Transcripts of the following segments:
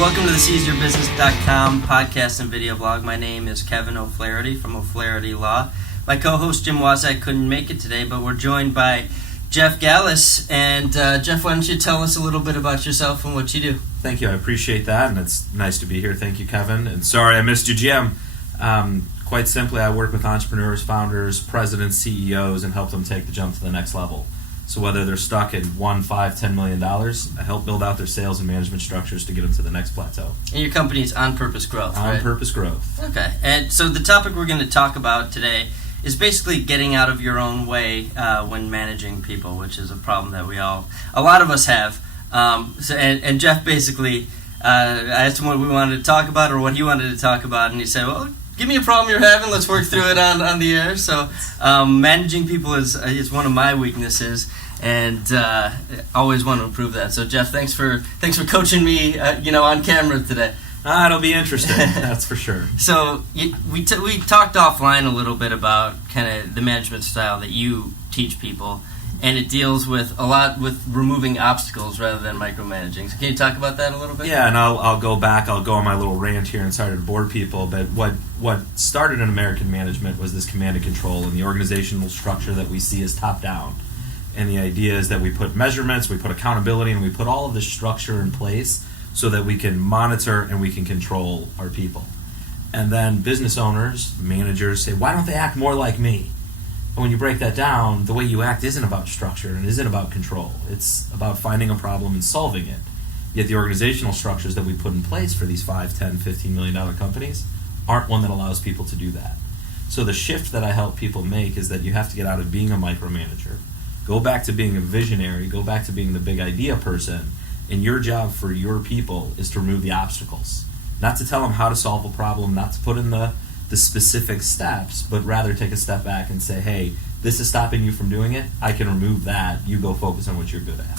Welcome to the SeizeYourBusiness.com podcast and video blog. My name is Kevin O'Flaherty from O'Flaherty Law. My co-host Jim Waszak couldn't make it today, but we're joined by Jeff Galas. And Jeff, why don't you tell us a little bit about yourself and what you do? Thank you. I appreciate that, and it's nice to be here. Thank you, Kevin. And sorry I missed you, Jim. Quite simply, I work with entrepreneurs, founders, presidents, CEOs, and help them take the jump to the next level. So whether they're stuck at $1, $5, $10 million, I help build out their sales and management structures to get them to the next plateau. And your company is On Purpose Growth, right? On Purpose Growth. Okay. And so the topic we're going to talk about today is basically getting out of your own way when managing people, which is a problem that a lot of us have. And Jeff basically, I asked him what we wanted to talk about or what he wanted to talk about, and he said, well, give me a problem you're having, let's work through it on the air. So managing people is one of my weaknesses, and always want to improve that. So Jeff, thanks for coaching me on camera today. It'll be interesting, that's for sure. So we talked offline a little bit about kind of the management style that you teach people, and it deals with a lot with removing obstacles rather than micromanaging. So can you talk about that a little bit? Yeah, and I'll go on my little rant here and sorry to bore people, but what started in American management was this command and control and the organizational structure that we see as top-down. And the idea is that we put measurements, we put accountability, and we put all of this structure in place so that we can monitor and we can control our people. And then business owners, managers say, why don't they act more like me? And when you break that down, the way you act isn't about structure and isn't about control. It's about finding a problem and solving it. Yet the organizational structures that we put in place for these $5, $10, $15 million companies aren't one that allows people to do that. So the shift that I help people make is that you have to get out of being a micromanager, go back to being a visionary, go back to being the big idea person, and your job for your people is to remove the obstacles. Not to tell them how to solve a problem, not to put in the specific steps, but rather take a step back and say, hey, this is stopping you from doing it, I can remove that, you go focus on what you're good at.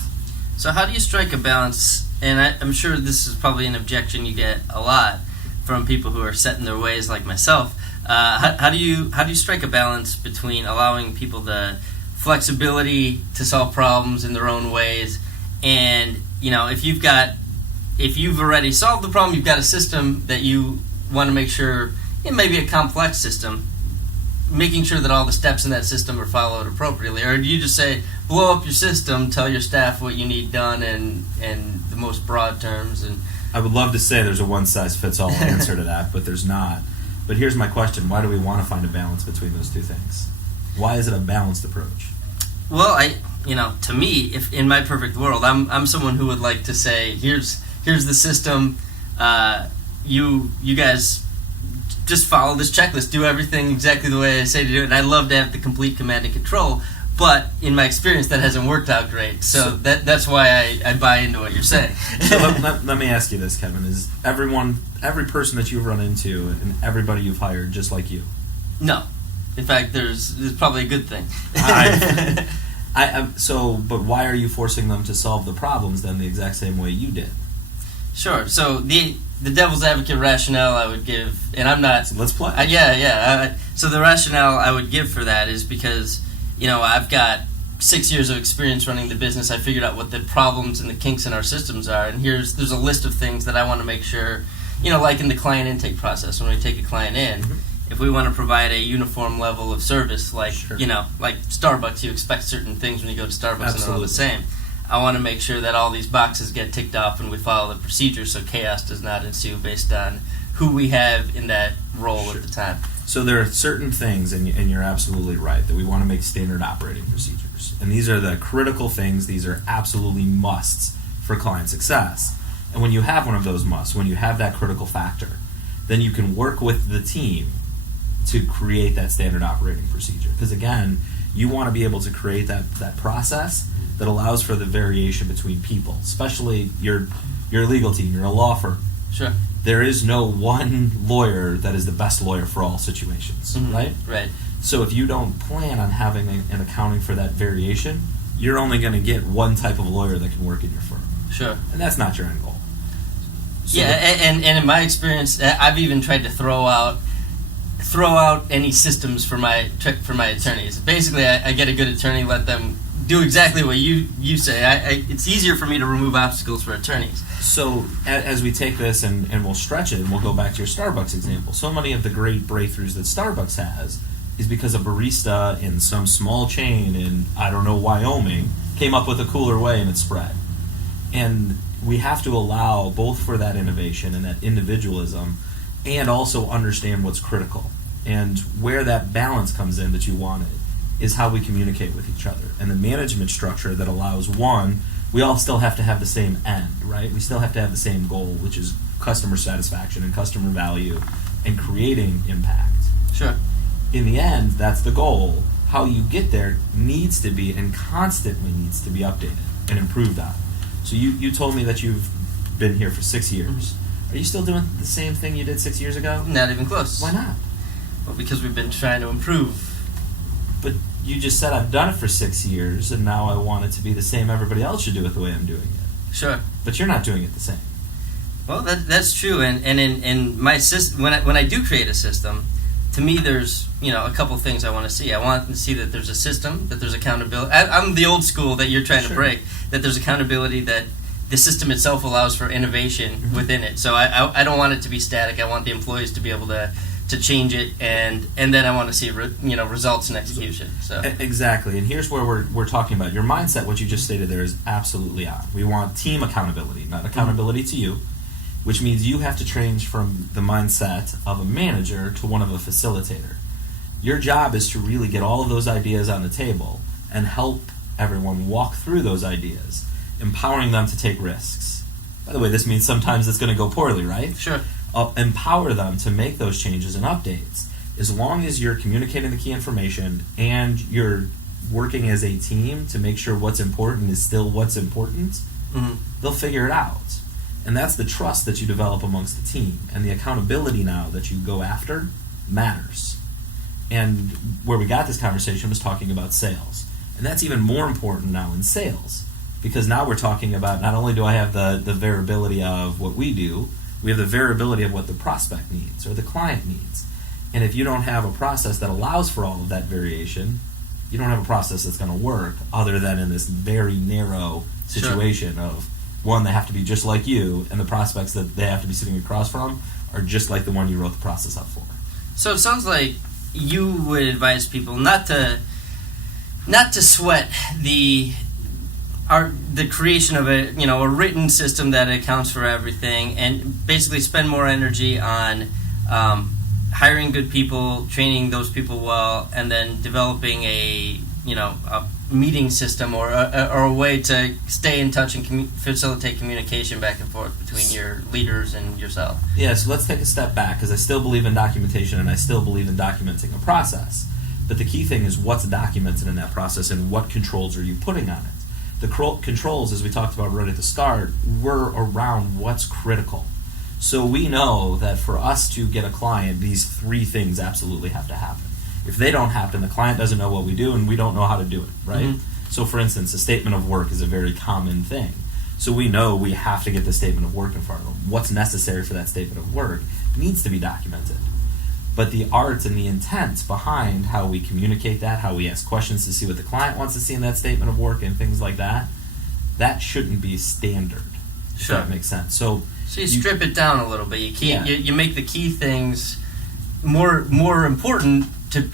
So how do you strike a balance, and I'm sure this is probably an objection you get a lot from people who are set in their ways like myself, how do you strike a balance between allowing people the flexibility to solve problems in their own ways, and if you've already solved the problem, you've got a system that you want to make sure, it may be a complex system, making sure that all the steps in that system are followed appropriately? Or do you just say, blow up your system, tell your staff what you need done in the most broad terms? And I would love to say there's a one-size-fits-all answer to that, but there's not. But here's my question. Why do we want to find a balance between those two things? Why is it a balanced approach? Well, to me, if in my perfect world, I'm someone who would like to say, here's the system, you guys just follow this checklist, do everything exactly the way I say to do it, and I'd love to have the complete command and control, but in my experience that hasn't worked out great, so that's why I buy into what you're saying. So let me ask you this, Kevin, is every person that you've run into and everybody you've hired just like you? No. In fact, there's probably a good thing. But why are you forcing them to solve the problems then the exact same way you did? Sure. So the devil's advocate rationale I would give, and I'm not. So let's play. So the rationale I would give for that is because I've got 6 years of experience running the business. I figured out what the problems and the kinks in our systems are, and there's a list of things that I want to make sure, like in the client intake process when we take a client in. Mm-hmm. If we want to provide a uniform level of service, like sure. like Starbucks, you expect certain things when you go to Starbucks. Absolutely. And they're all the same. I want to make sure that all these boxes get ticked off and we follow the procedure so chaos does not ensue based on who we have in that role Sure. at the time. So there are certain things, and you're absolutely right, that we want to make standard operating procedures. And these are the critical things. These are absolutely musts for client success. And when you have one of those musts, when you have that critical factor, then you can work with the team to create that standard operating procedure. Because again, you want to be able to create that process that allows for the variation between people, especially your legal team, you're a law firm. Sure. There is no one lawyer that is the best lawyer for all situations, mm-hmm. right? Right. So if you don't plan on having an accounting for that variation, you're only going to get one type of lawyer that can work in your firm. Sure. And that's not your end goal. So and in my experience, I've even tried to throw out any systems for my attorneys. Basically, I get a good attorney, let them do exactly what you say. It's easier for me to remove obstacles for attorneys. So as we take this and we'll stretch it, and we'll go back to your Starbucks example. So many of the great breakthroughs that Starbucks has is because a barista in some small chain in, I don't know, Wyoming, came up with a cooler way and it spread. And we have to allow both for that innovation and that individualism, and also understand what's critical. And where that balance comes in that you wanted is how we communicate with each other. And the management structure that allows, one, we all still have to have the same end, right? We still have to have the same goal, which is customer satisfaction and customer value and creating impact. Sure. In the end, that's the goal. How you get there needs to be, and constantly needs to be, updated and improved on. So you told me that you've been here for 6 years. Mm-hmm. Are you still doing the same thing you did 6 years ago? Not even close. Why not? Well, because we've been trying to improve. But you just said I've done it for 6 years, and now I want it to be the same everybody else should do it the way I'm doing it. Sure. But you're not doing it the same. Well, that's true. And in my system, when I do create a system, to me there's a couple things I want to see. I want to see that there's a system, that there's accountability. I'm the old school that you're trying to break. That there's accountability, that the system itself allows for innovation within it. So I don't want it to be static. I want the employees to be able to change it, and then I want to see results and execution. So exactly, and here's where we're talking about your mindset. What you just stated there is absolutely on. We want team accountability, not accountability to you, which means you have to change from the mindset of a manager to one of a facilitator. Your job is to really get all of those ideas on the table and help everyone walk through those ideas, empowering them to take risks. By the way, this means sometimes it's going to go poorly, right? Sure. Empower them to make those changes and updates. As long as you're communicating the key information and you're working as a team to make sure what's important is still what's important, they'll figure it out. And that's the trust that you develop amongst the team. And the accountability now that you go after matters. And where we got this conversation was talking about sales. And that's even more important now in sales. Because now we're talking about, not only do I have the variability of what we do, we have the variability of what the prospect needs or the client needs. And if you don't have a process that allows for all of that variation, you don't have a process that's going to work other than in this very narrow situation of, one, they have to be just like you, and the prospects that they have to be sitting across from are just like the one you wrote the process up for. So it sounds like you would advise people not to sweat the creation of a written system that accounts for everything, and basically spend more energy on hiring good people, training those people well, and then developing a meeting system or a way to stay in touch and facilitate communication back and forth between your leaders and yourself. Yeah, so let's take a step back, because I still believe in documentation and I still believe in documenting a process. But the key thing is what's documented in that process and what controls are you putting on it. The controls, as we talked about right at the start, were around what's critical. So we know that for us to get a client, these 3 things absolutely have to happen. If they don't happen, the client doesn't know what we do, and we don't know how to do it, right? Mm-hmm. So for instance, a statement of work is a very common thing. So we know we have to get the statement of work in front of them. What's necessary for that statement of work needs to be documented. But the art and the intent behind how we communicate that, how we ask questions to see what the client wants to see in that statement of work and things like that, that shouldn't be standard. If that makes sense. So you strip it down a little bit. You make the key things more important.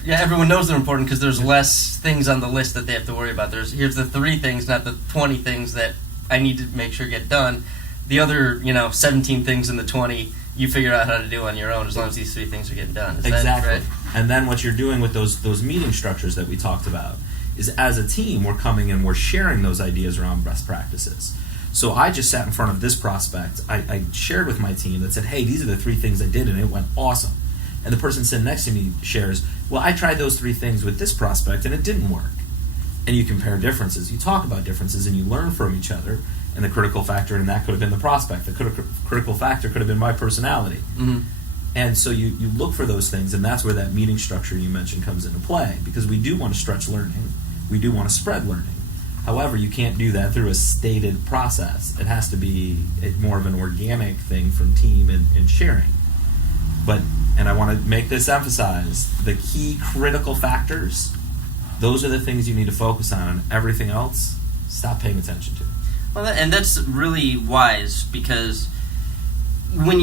Everyone knows they're important because there's less things on the list that they have to worry about. Here's the 3 things, not the 20 things that I need to make sure get done. The other 17 things in the 20 you figure out how to do on your own, as long as these 3 things are getting done. Is exactly. That right? And then what you're doing with those meeting structures that we talked about is, as a team, we're coming and we're sharing those ideas around best practices. So I just sat in front of this prospect. I shared with my team that said, hey, these are the 3 things I did, and it went awesome. And the person sitting next to me shares, well, I tried those 3 things with this prospect, and it didn't work. And you compare differences. You talk about differences, and you learn from each other. And the critical factor in that could have been the prospect. The critical factor could have been my personality. Mm-hmm. And so you look for those things, and that's where that meeting structure you mentioned comes into play, because we do want to stretch learning. We do want to spread learning. However, you can't do that through a stated process. It has to be more of an organic thing from team and sharing. And I want to make this emphasize, the key critical factors those are the things you need to focus on, and everything else, stop paying attention to. Well, and that's really wise, because when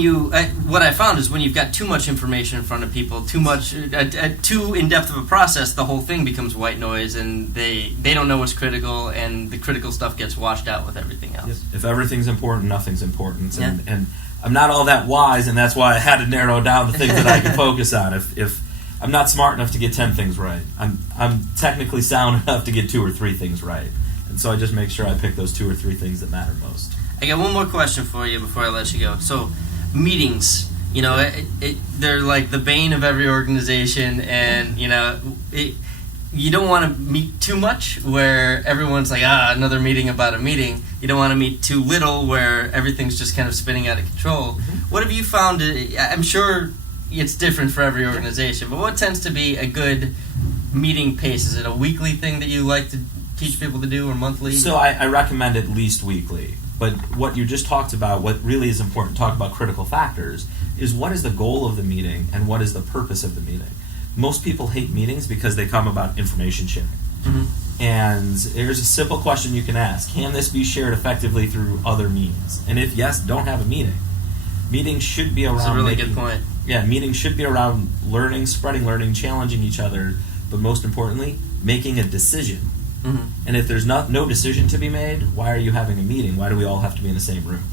what I found is when you've got too much information in front of people, too in-depth of a process, the whole thing becomes white noise, and they don't know what's critical, and the critical stuff gets washed out with everything else. Yep. If everything's important, nothing's important. Yeah. And I'm not all that wise, and that's why I had to narrow down the things that I can focus on. If I'm not smart enough to get 10 things right, I'm technically sound enough to get 2 or 3 things right. And so I just make sure I pick those 2 or 3 things that matter most. I got one more question for you before I let you go. So, meetings, they're like the bane of every organization, and you don't want to meet too much where everyone's like, another meeting about a meeting. You don't want to meet too little where everything's just kind of spinning out of control. Mm-hmm. What have you found? I'm sure it's different for every organization, but what tends to be a good meeting pace? Is it a weekly thing that you like to teach people to do, or monthly? So I recommend at least weekly. But what you just talked about, what really is important to talk about critical factors, is what is the goal of the meeting and what is the purpose of the meeting. Most people hate meetings because they come about information sharing. Mm-hmm. And there's a simple question you can ask. Can this be shared effectively through other means? And if yes, don't have a meeting. Meetings should be around... That's a really good point. Yeah, meetings should be around learning, spreading learning, challenging each other, but most importantly, making a decision. Mm-hmm. And if there's no decision to be made, why are you having a meeting? Why do we all have to be in the same room?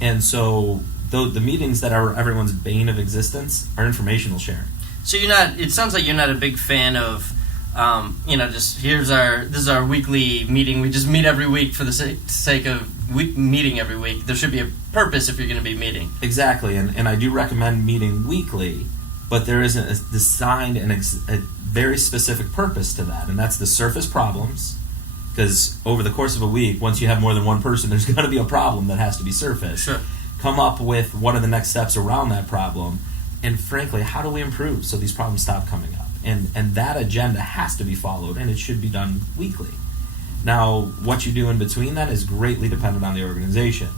And so the meetings that are everyone's bane of existence are informational sharing. So it sounds like you're not a big fan of, just this is our weekly meeting. We just meet every week for the sake of meeting every week. There should be a purpose if you're going to be meeting. Exactly, and I do recommend meeting weekly, but there isn't a designed and a very specific purpose to that, and that's the surface problems, because over the course of a week, once you have more than one person, there's going to be a problem that has to be surfaced. Sure. Come up with what are the next steps around that problem, and frankly, how do we improve so these problems stop coming up? And that agenda has to be followed, and it should be done weekly. Now, what you do in between that is greatly dependent on the organization.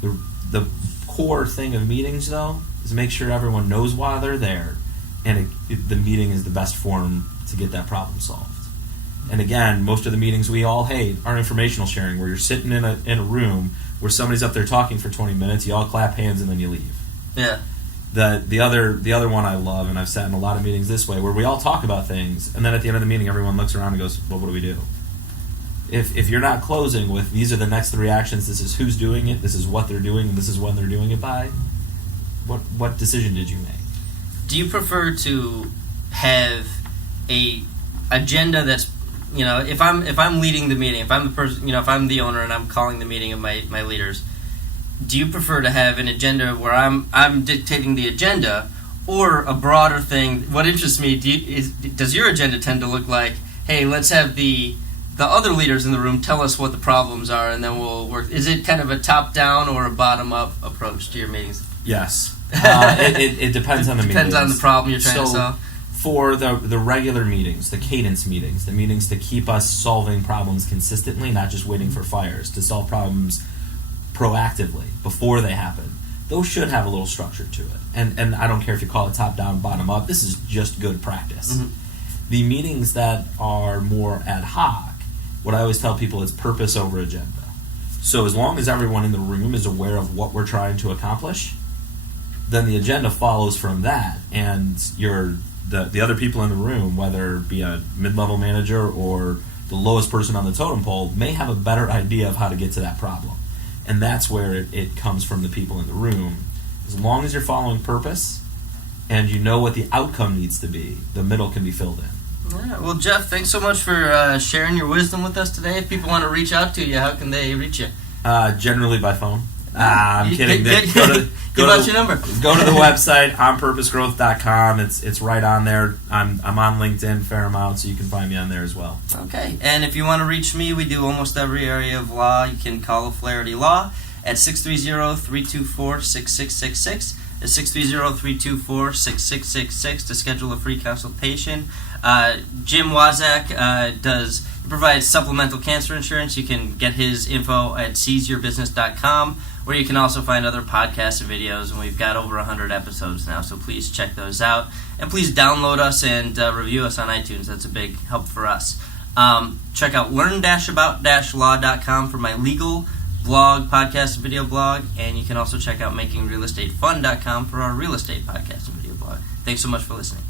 The core thing of meetings, though, is make sure everyone knows why they're there, and the meeting is the best forum to get that problem solved. And again, most of the meetings we all hate are informational sharing, where you're sitting in a room where somebody's up there talking for 20 minutes, you all clap hands, and then you leave. Yeah. The other one I love, and I've sat in a lot of meetings this way, where we all talk about things, and then at the end of the meeting, everyone looks around and goes, well, what do we do? If you're not closing with, these are the next 3 actions, this is who's doing it, this is what they're doing, and this is when they're doing it by, what decision did you make? Do you prefer to have a agenda that's, if I'm leading the meeting, if I'm the person, if I'm the owner and I'm calling the meeting of my leaders, do you prefer to have an agenda where I'm dictating the agenda, or a broader thing? What interests me, does your agenda tend to look like, hey, let's have the other leaders in the room tell us what the problems are, and then we'll work? Is it kind of a top-down or a bottom-up approach to your meetings? Yes. It depends on the meeting. Depends on the problem you're trying to solve. For the regular meetings, the cadence meetings, the meetings to keep us solving problems consistently, not just waiting for fires, to solve problems proactively before they happen, those should have a little structure to it. And I don't care if you call it top-down, bottom-up, this is just good practice. Mm-hmm. The meetings that are more ad hoc, what I always tell people is purpose over agenda. So as long as everyone in the room is aware of what we're trying to accomplish, then the agenda follows from that, and the other people in the room, whether it be a mid-level manager or the lowest person on the totem pole, may have a better idea of how to get to that problem. And that's where it comes from the people in the room. As long as you're following purpose and you know what the outcome needs to be, the middle can be filled in. All right. Well, Jeff, thanks so much for sharing your wisdom with us today. If people want to reach out to you, how can they reach you? Generally by phone. I'm kidding. Give us your number. Go to the website, onpurposegrowth.com. It's right on there. I'm on LinkedIn fair amount, so you can find me on there as well. Okay. And if you want to reach me, we do almost every area of law. You can call O'Flaherty Law at 630-324-6666. It's 630-324-6666 to schedule a free consultation. Jim Waszak provides supplemental cancer insurance. You can get his info at seizeyourbusiness.com. where you can also find other podcasts and videos, and we've got over 100 episodes now, so please check those out. And please download us and review us on iTunes. That's a big help for us. Check out learn-about-law.com for my legal blog, podcast, and video blog, and you can also check out makingrealestatefun.com for our real estate podcast and video blog. Thanks so much for listening.